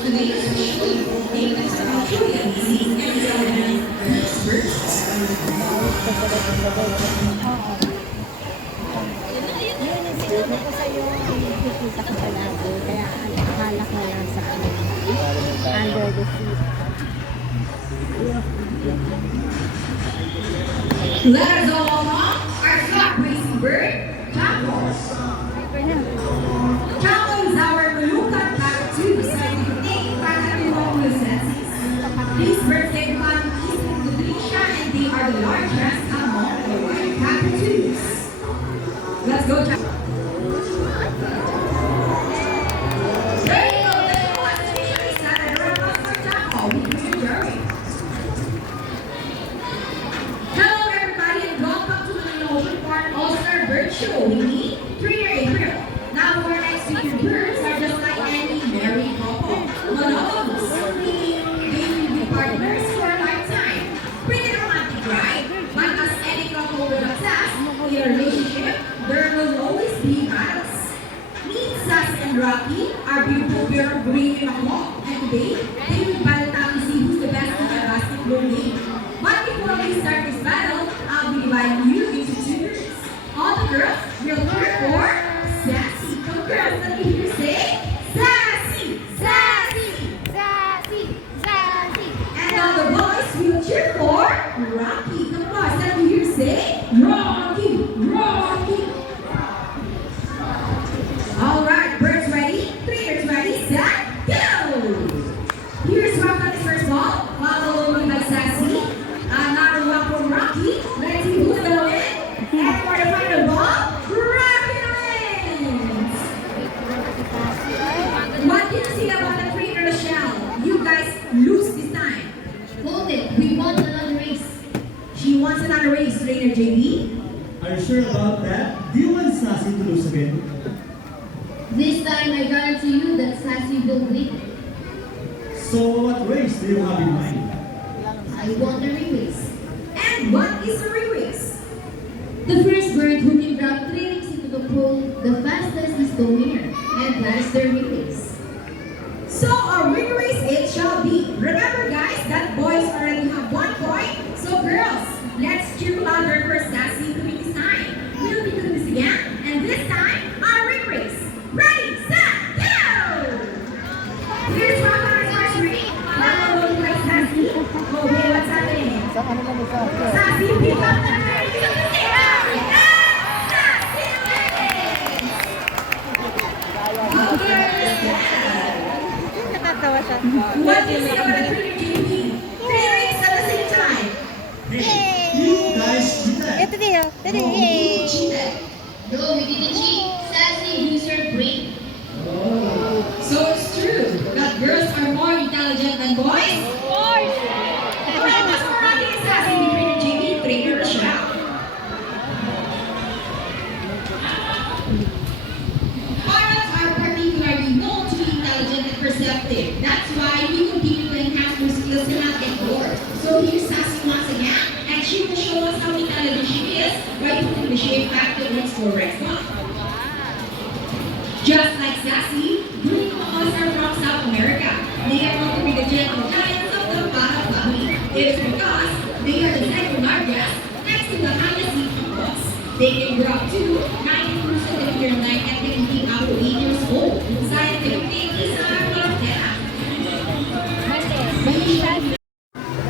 Sinabi ko sa'yo, nakikita ko palagi. Kaya akala ko lang sa under the seat. Let us all along our flock racing bird, macaws. Macaws is our Malukan cockatoos, scientific cockatoo licenses. These birds take part in East Indonesia and they are the largest among the wild cockatoos. Let's go, Jack. Show. We need 3-year April. Now our next few birds are just like any married couple. Monogamous. They will be partners for a lifetime. Pretty romantic, right? But as any couple will attest, in a relationship, there will always be battles. Meet Sass and Rocky are beautiful pair of green and macaws. And today, they will battle out to see who's the best in the basketball game. But before we start this battle, I'll be dividing you into two groups. All the girls will cheer for Sassy. So girls, let me hear you say Sassy, Sassy, Sassy! Sassy! and all the boys will cheer for Rocky. Come on, let me hear you say Rocky, Rocky. All right, birds ready? 3 ready, set, go! Here's Rocky's first ball, followed by Sassy. Another one from Rocky. Let's see who's gonna win. And for the final ball, Rocky wins! What can you say about the trainer, Rochelle? You guys lose this time. Hold it, we want another race. She wants another race, trainer JB. Are you sure about that? Do you want Sassy to lose again? This time I guarantee you that Sassy will win. So what race do you have in mind? I want a re-race. And what is a re-race? The first bird who can drop 3 rings into the pool the fastest is the winner. And that's the re-race. So a re-race it shall be. Remember guys, that boys already have 1 point. So girls, let's cheer louder for Sassy to win this time. We'll be doing this again. And this time, a re-race. Ready, set, go! Here's Rocky's first ring. Followed by Sassy. Okay, what's happening? Sassy, pick up the ring. Nakatawa siya. What do you say about the trainer JB? 3 rings at the same time. Hey, you guys did that. Ito din, oh. Ito din. We Yay! cheated. No, we didn't cheat. Sassy used her brain. So it's true that girls are more intelligent than boys? Of course! Alright, mas marami ang Sassy ni trainer JB, trainer Rochelle. Parrots are particularly known to be intelligent and perceptive. That's why we continue to enhance their skills to not get bored. So here's Sassy once again, and she will show us how intelligent she is by putting the shape back to its correct spot. Just like Sassy, green macaws are from South America. They are known to be the gentle giants of the para family. It is because they are the second largest next to the highest heat macaws. They can grow up to 90% of their length and can be up to 8 years old. Scientific name is Arctera.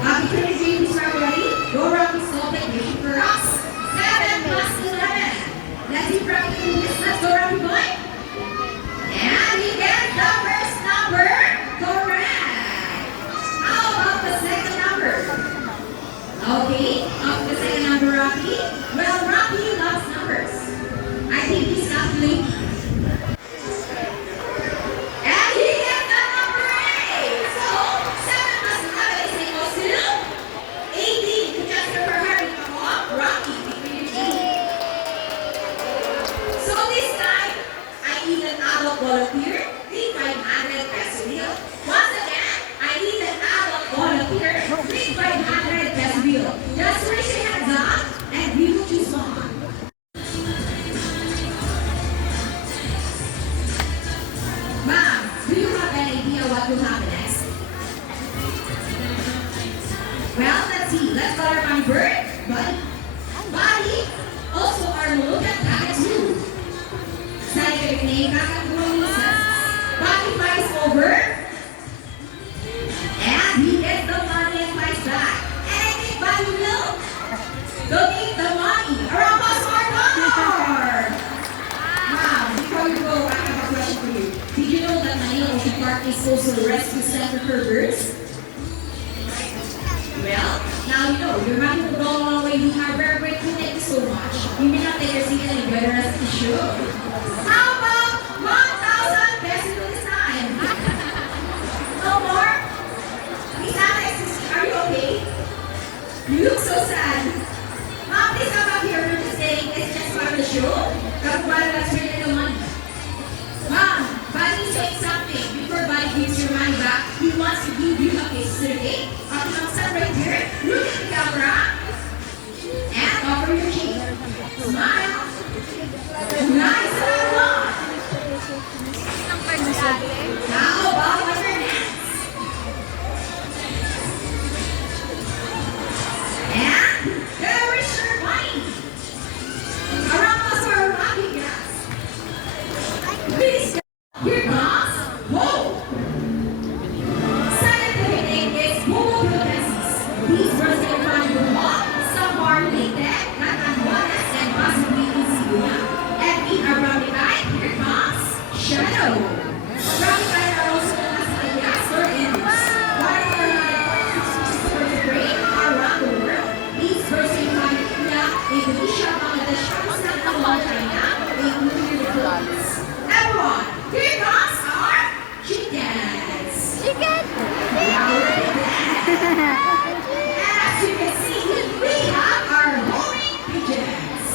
After the games are ready, go around the salt mission for us. 7 plus 11. Let's see from this. Let's go around the boy. And he gets the first number correct. How about the second number? Okay, of the second number, Rocky. Well, Rocky loves numbers. I think he's calculating. will happen next? Well, let's see. Let's color my bird. Body. Also our Molucan cockatoo. Scientific cockatoos. Body flies over. And he gets the money and flies back. And I think Body will donate the money. A round of applause for Connor. Wow, before you go, I have a question for you. Did you know that Manila Ocean Park is also a rescue center for birds? Well, now you know. You're having to go all the way. You are very grateful. Thank you so much. You may not take your seat any better as the show. How about 1,000 pesos this time? No more? Miss Alex, are you okay? You look so sad. Mom, please come up here. We're just saying it's just part of the show. That's why let's bring in the money. Mom, Buddy's saying something. Before Buddy gives your money back, he wants to give you a kiss today. Stand right here. Look at the camera. And offer your cheek. Smile. Nice one. How about your hands? And there is your money. Around us are rocking us. Please, here comes Hope. Scientific name is Homo. These birds can find the hot, some are related, not unwanted, and possibly insecure. And we are brownie light. Here comes Shadow. Brownie light are also known as alias or Indus. While they are for the brain around the world, these birds can find India, Indonesia, Bangladesh, Pakistan, and all China, including the Philippines. Everyone, here comes our chickens. Chicken! Now we're in there. As you can see, we have our homing pigeons.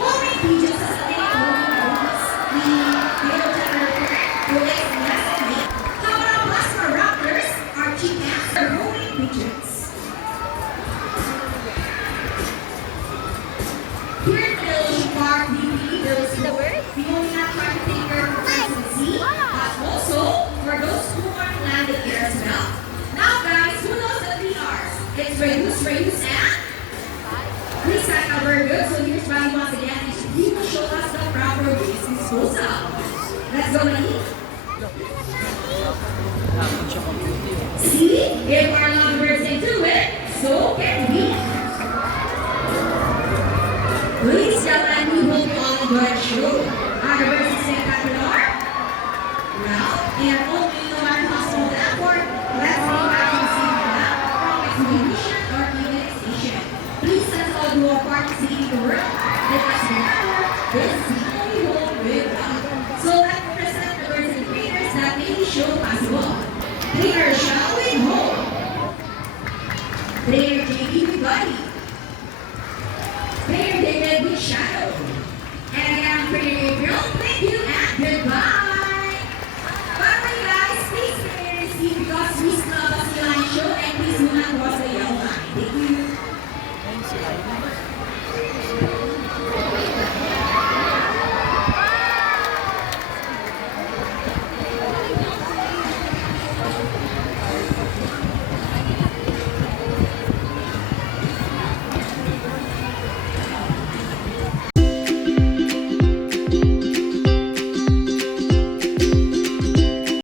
Homing pigeons is a name of the little generator who lays less than me. How about plasma raptors? Our chickens are homing pigeons. Here in the ocean park, we believe there is no bird. We only have trying to take care of friends in the sea, but also for those who aren't landed here as well. Now guys, who knows that we are? It's Rayus, and please thank our very good. So here's Buddy once again. He will show us the proper ways disposal. Let's go, Buddy. See, if our lovebirds can do it, so can we. Ladies and gentlemen, we hope you all enjoy the show. Are the birds spectacular? Well, they are only no matter how small the effort. Let's see if I can see them from exhibition or even extinction. Please let's all do our part to see the world. Because remember, this is the only home with love. So let's present the birds and creators that made the show possible. Trainer Shao with Home. Trainer JB with Buddy. Trainer David with Shadow. And again, Trainer Gabriel, thank you and goodbye. By the way, guys, please remain in seat because we still have a sea line show and please do not cross the yellow line. Thank you.